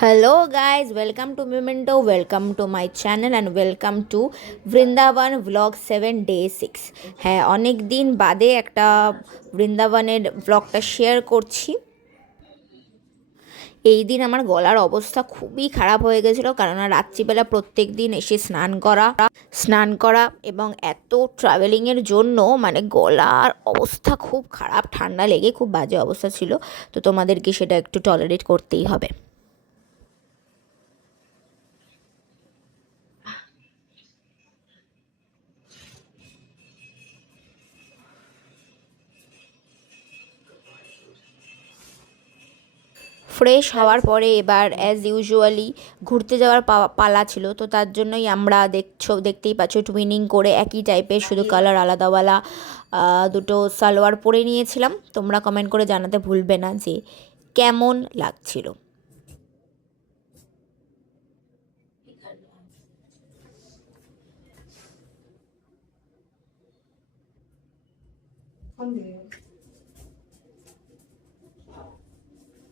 hello, guys. Welcome to memento. Welcome to my channel and welcome to Vrindavan vlog 7 day 6 হ্যাঁ অনেক দিন বাদে একটা বৃন্দাবনের ব্লগটা শেয়ার করছি। এই দিন আমার গলার অবস্থা খুবই খারাপ হয়ে গেছিল, কারণ রাত্রিবেলা প্রত্যেক দিন এসে স্নান করা স্নান করা এবং এত ট্রাভেলিংয়ের জন্য মানে গলার অবস্থা খুব খারাপ, ঠান্ডা লেগে খুব বাজে অবস্থা ছিল। তো তোমাদেরকে সেটা একটু টলারেট করতেই হবে। ফ্রেশ হওয়ার পরে এবার অ্যাজ ইউজুয়ালি ঘুরতে যাওয়ার পা- পালা ছিল। তো তার জন্যই আমরা দেখছ দেখতেই পাচ্ছ টুইনিং করে একই টাইপের শুধু কালার আলাদাওয়ালা দুটো সালোয়ার পরে নিয়েছিলাম। তোমরা কমেন্ট করে জানাতে ভুলবে না যে কেমন লাগছিল।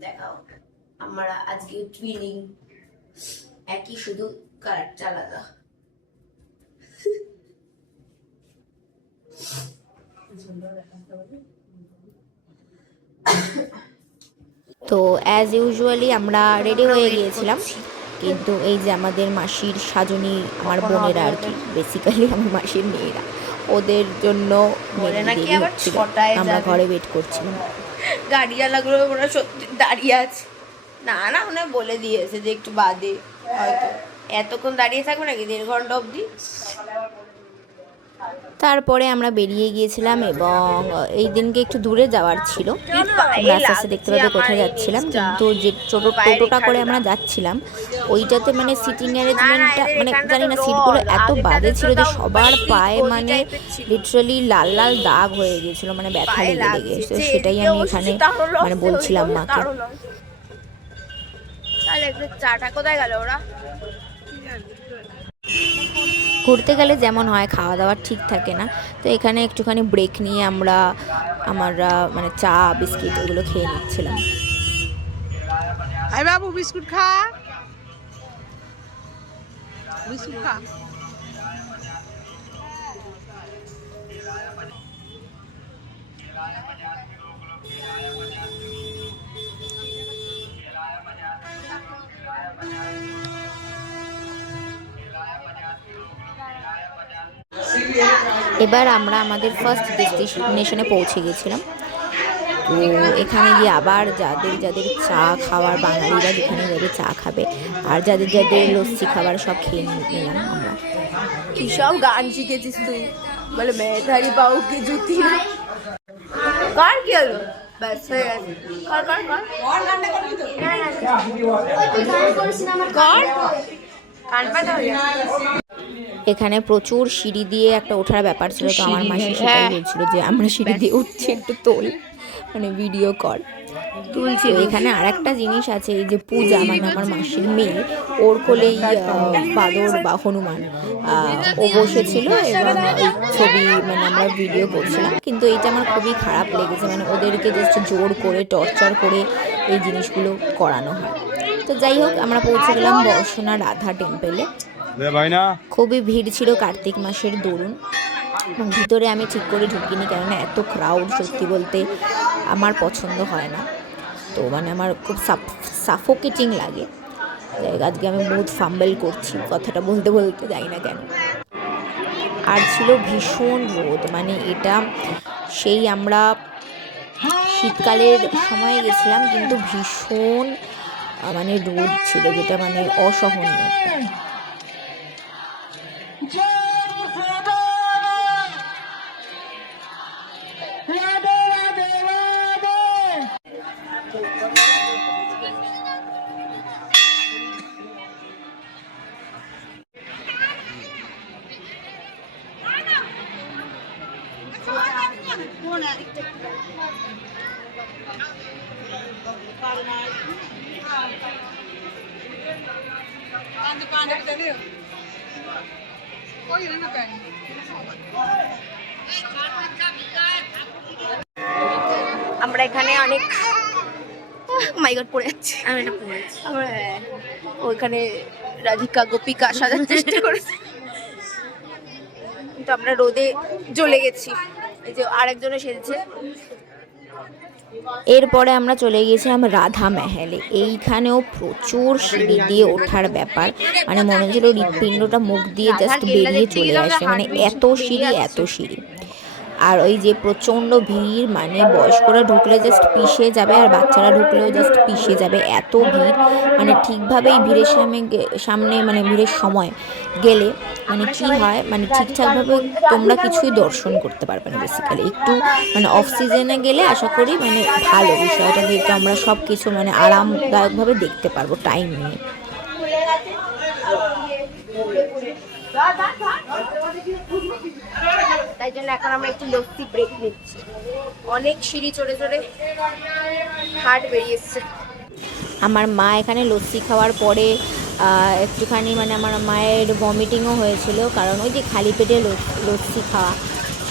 দেখাও। আমরা আজকে টুইনিং একই শুধু কালারটা আলাদা তো অ্যাজ ইউজুয়ালি আমরা রেডি হয়ে গিয়েছিলাম কিন্তু এই যে আমাদের মাসির সাজনী আমার বোনেরা আর কি বেসিক্যালি আমার মাসির মেয়েরা ওদের জন্য বলে নাকি আবার হচ্ছিল। ছটায় আমরা ঘরে ওয়েট করছিলাম। গাড়িওয়ালাগুলো ওরা সত্যি দাঁড়িয়ে আছে। না না ওনার বলে দিয়েছে যে একটু বাদে হয়তো। এতক্ষণ দাঁড়িয়ে থাকবে নাকি? দেড় ঘণ্টা অবধি? তারপরে আমরা বেরিয়ে গিয়েছিলাম এবং এই দিনকে একটু দূরে যাওয়ার ছিল। আমরা আস্তে আস্তে দেখতে পাবে কোথায় যাচ্ছিলাম কিন্তু যে ছোটো টোটোটা করে আমরা যাচ্ছিলাম ওইটাতে মানে সিটিং অ্যারেঞ্জমেন্টটা মানে জানি না সিটগুলো এত বাজে ছিল যে সবার পায়ে মানে লিটারালি লাল লাল দাগ হয়ে গিয়েছিল মানে ব্যথা লেগে লেগে। সেটাই আমি এখানে মানে বলছিলাম মাকে। তাহলে একটু চাটা কোথায় গেল ওরা? ঘুরতে গেলে যেমন হয় খাওয়া দাওয়া ঠিক থাকে না। তো এখানে একটুখানি ব্রেক নিয়ে আমরা আমরা মানে চা বিস্কিট ওগুলো খেয়ে নিচ্ছিলাম। আই বাবু বিস্কুট খা। বিস্কুট খা। এবার আমরা আমাদের ফার্স্ট ডেস্টিনেশনে পৌঁছে গেছিলাম। তো এখানে গিয়ে আবার যাদের যাদের চা খাওয়ার বাঙালিরা যেখানে যাবে চা খাবে। আর যাদের যাদের লস্যি খাবার সব খেয়ে নিলাম আমরা। কি সব গান শিখেছিস তুই? বলে মেধারি বাবু কি জুতি কার কি হলো? ব্যাস গেছে। কর কর কর? কর কান পাতা হয়ে গেছে এখানে প্রচুর সিঁড়ি দিয়ে একটা ওঠার ব্যাপার ছিল তো আমার মাসি সেটাই হ্যাঁ। বলছিল যে আমরা সিঁড়ি দিয়ে উঠছি একটু তোল মানে ভিডিও কর। তুলছি এখানে আর একটা জিনিস আছে এই যে পূজা মানে আমার মাসির মেয়ে ওর কোলেই বাদর বা হনুমান ও বসেছিল এবং ছবি মানে আমরা ভিডিও করছিলাম। কিন্তু এটা আমার খুবই খারাপ লেগেছে মানে ওদেরকে জাস্ট জোর করে টর্চার করে এই জিনিসগুলো করানো হয়। তো যাই হোক আমরা পৌঁছে গেলাম বর্ষনা রাধা টেম্পেলে খুবই ভিড় ছিল কার্তিক মাসের দরুন। ভিতরে আমি ঠিক করে ঢুকিনি কেননা এত ক্রাউড সত্যি বলতে আমার পছন্দ হয় না। তো মানে আমার খুব সাফোকেটিং লাগে। আজকে আমি বহুত ফাম্বেল করছি, কথাটা বলতে বলতে যাই না কেন। আর ছিল ভীষণ রোদ মানে এটা সেই আমরা শীতকালের সময়ে গেছিলাম, কিন্তু ভীষণ মানে রোদ ছিল, যেটা মানে অসহনীয়। আমরা এখানে অনেক মাই গড পড়ে যাচ্ছে। আমি এটা পড়েছি আমরা ওইখানে রাধিকা গোপিকা সাজার চেষ্টা করেছি। কিন্তু আমরা রোদে জ্বলে গেছি। এই যে আরেকজনে সেজেছে। এরপরে আমরা চলে গিয়েছিলাম রাধা মেহেলে। এইখানেও প্রচুর সিঁড়ি দিয়ে ওঠার ব্যাপার। মানে মনে হচ্ছিল হৃৎপিণ্ডটা মুখ দিয়ে জাস্ট বেরিয়ে চলে আসে মানে এত সিঁড়ি এত সিঁড়ি। আর ওই যে প্রচণ্ড ভিড় মানে বয়স্করা ঢুকলে জাস্ট পিষে যাবে আর বাচ্চারা ঢুকলেও জাস্ট পিষে যাবে এত ভিড় মানে ঠিকভাবেই ভিড়ের সামনে সামনে মানে ভিড়ের সময় গেলে মানে কি হয় মানে ঠিকঠাকভাবে তোমরা কিছুই দর্শন করতে পারবে না বেসিক্যালি একটু মানে অফ সিজনে গেলে আশা করি মানে ভালো বিষয়টা যেহেতু আমরা সব কিছু মানে আরামদায়কভাবে দেখতে পারব টাইম নিয়ে জন্য এখন আমরা একটু লস্যি ব্রেক নিচ্ছি। অনেক সিঁড়ি চড়ে চড়ে হার্ট বেরিয়ে এসছে। আমার মা এখানে লস্যি খাওয়ার পরে একটুখানি মানে আমার মায়ের ভমিটিংও হয়েছিল কারণ ওই যে খালি পেটে লস- লস্যি খাওয়া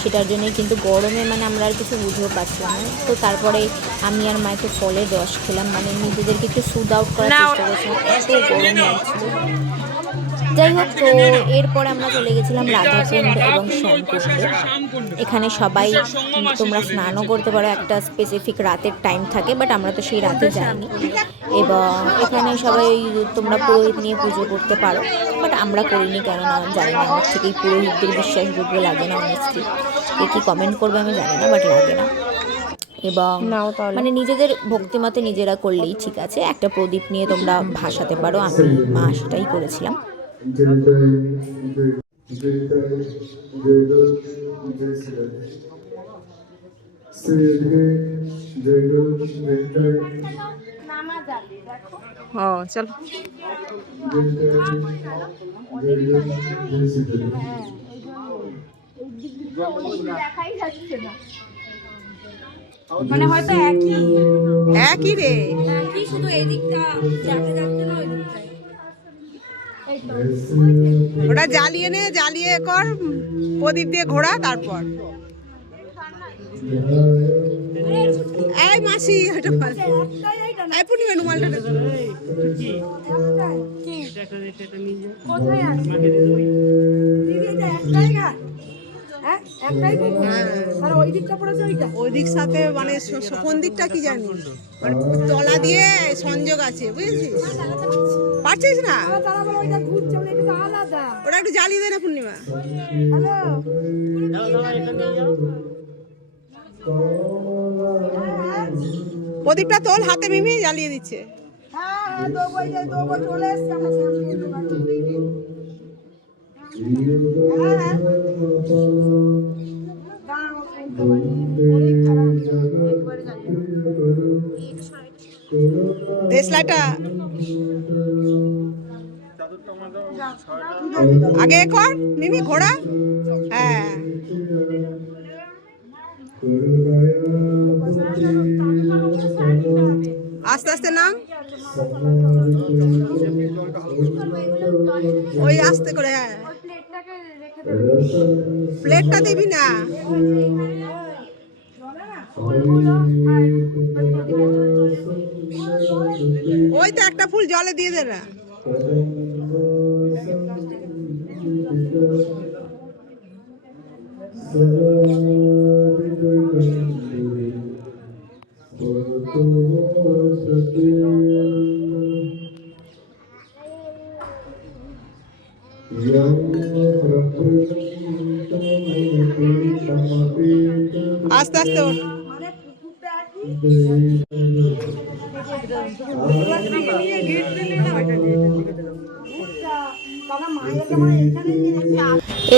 সেটার জন্যই কিন্তু গরমে মানে আমরা আর কিছু বুঝতেও পারছিলাম না। তো তারপরে আমি আর মা একটু ফলের রস খেলাম মানে নিজেদেরকে একটু সুদ আউট করার চেষ্টা করছিলাম। এত গরম লাগছিল। যাই হোক তো এরপরে আমরা চলে গেছিলাম রাধাকুণ্ড এবং শ্যামকুণ্ডে। এখানে সবাই তোমরা স্নানও করতে পারো একটা স্পেসিফিক রাতের টাইম থাকে বাট আমরা তো সেই রাতে যাইনি। এবং এখানে সবাই তোমরা পুরোহিত নিয়ে পুজো করতে পারো বাট আমরা করিনি কেননা জানি না আমার থেকেই পুরোহিতদের বিশ্বাসযোগ্য লাগে না অনেস্টলি কে কী কমেন্ট করবে আমি জানি না বাট লাগে না। এবং মানে নিজেদের ভক্তিমতে নিজেরা করলেই ঠিক আছে একটা প্রদীপ নিয়ে তোমরা ভাসাতে পারো আমি মা সেটাই করেছিলাম। ও চলো। মানে হয়তো একই। একই রে। শুধু এদিকটা যাতে যাচ্ছে না ওই দিকটা ওটা জ্বালিয়ে নে, জ্বালিয়ে কর, প্রদীপ দিয়ে ঘোরা, তারপর এই মাসি ওটা ভালো। এই পূর্ণিমা রুমালটা দে। হ্যাঁ। ওই দিক সাথে মানে কোন দিকটা কি জানি? মানে তলা দিয়ে সংযোগ আছে বুঝেছিস? পারছিস না? ওটা একটু জ্বালিয়ে দে না পূর্ণিমা। প্রদীপটা তোল হাতে মিমি জ্বালিয়ে দিচ্ছে। দেশলাইটা আগে কর মিমি ঘোড়া হ্যাঁ। আস্তে আস্তে নাম। ওই আস্তে করে হ্যাঁ। প্লেটটা দিবি। না? ওই তো একটা ফুল জলে দিয়ে দে না। আস্তে আস্তে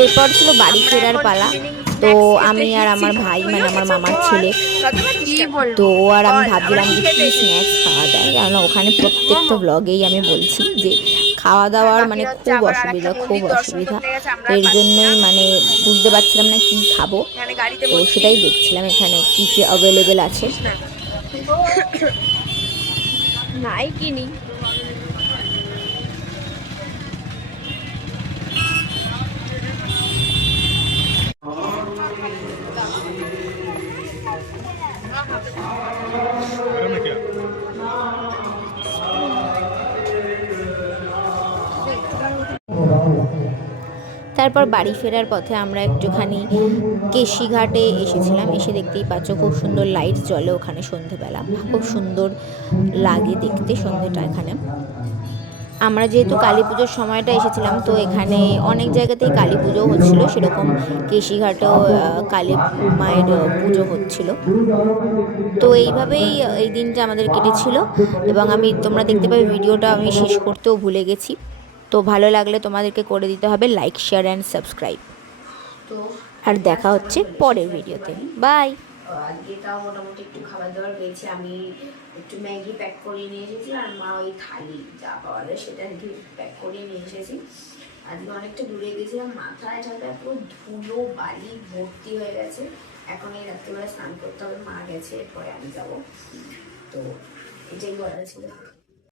এরপর ছিল বাড়ি ফেরার পালা। তো আমি আর আমার ভাই মানে আমার মামার ছেলে, তো ও আর আমি ভাবছিলাম যে কী স্ন্যাক্স খাওয়া যায়। কেননা ওখানে প্রত্যেকটা ব্লগেই আমি বলছি যে খাওয়া দাওয়ার মানে খুব অসুবিধা খুব অসুবিধা। এর জন্যই মানে বুঝতে পারছিলাম না কি খাব। তো সেটাই দেখছিলাম এখানে কী কী অ্যাভেলেবেল আছে। নাই কিনি। তারপর বাড়ি ফেরার পথে আমরা একটুখানি কেশিঘাটে এসেছিলাম। এসে দেখতেই পাচ্ছ খুব সুন্দর লাইট জ্বলে ওখানে সন্ধেবেলা। খুব সুন্দর লাগে দেখতে সন্ধেটা এখানে। আমরা যেহেতু কালী পুজোর সময়টা এসেছিলাম, তো এখানে অনেক জায়গাতেই কালী পুজো হচ্ছিল। সেরকম কেশিঘাটেও কালী মায়ের পুজো হচ্ছিল। তো এইভাবেই এই দিনটা আমাদের কেটেছিল। এবং আমি তোমরা দেখতে পাবে, ভিডিওটা আমি শেষ করতেও ভুলে গেছি। তো ভালো লাগলে তোমাদেরকে করে দিতে হবে লাইক শেয়ার অ্যান্ড সাবস্ক্রাইব তো আর দেখা হচ্ছে পরের ভিডিওতে বাই আজকে তাও মোটামুটি একটু খাবার দাবার পেয়েছি আমি একটু ম্যাগি প্যাক করে নিয়ে এসেছি আর মা ওই থালি যা পাওয়া যায় সেটা আর কি প্যাক করে নিয়ে এসেছি। আজকে অনেকটা দূরে গেছিলাম মাথায় ঠাটা পুরো ধুলো বালি ভর্তি হয়ে গেছে। এখন এই রাত্রিবেলা স্নান করতে হবে মা গেছে এরপরে আমি যাব। তো এটাই বলার ছিল।